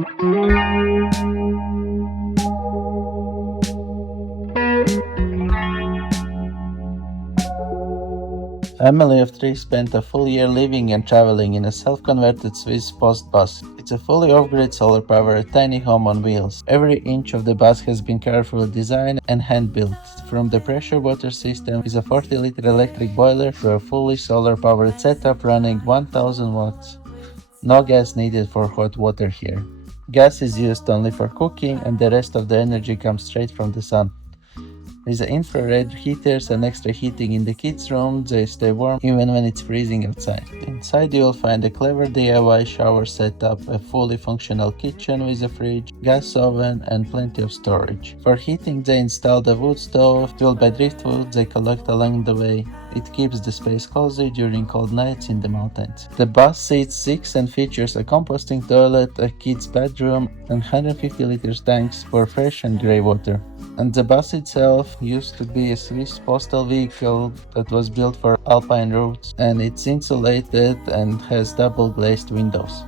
Family of three spent a full year living and traveling in a self-converted Swiss post bus. It's a fully off-grid solar-powered tiny home on wheels. Every inch of the bus has been carefully designed and hand-built. From the pressure water system is a 40-liter electric boiler to a fully solar-powered setup running 1000 watts. No gas needed for hot water here. Gas is used only for cooking and the rest of the energy comes straight from the sun. With infrared heaters and extra heating in the kids' room, they stay warm even when it's freezing outside. Inside you'll find a clever DIY shower setup, a fully functional kitchen with a fridge, gas oven and plenty of storage. For heating they installed a wood stove fueled by driftwood they collect along the way. It keeps the space cozy during cold nights in the mountains. The bus seats 6 and features a composting toilet, a kid's bedroom and 150 liters tanks for fresh and grey water. And the bus itself used to be a Swiss postal vehicle that was built for alpine routes, and it's insulated and has double glazed windows.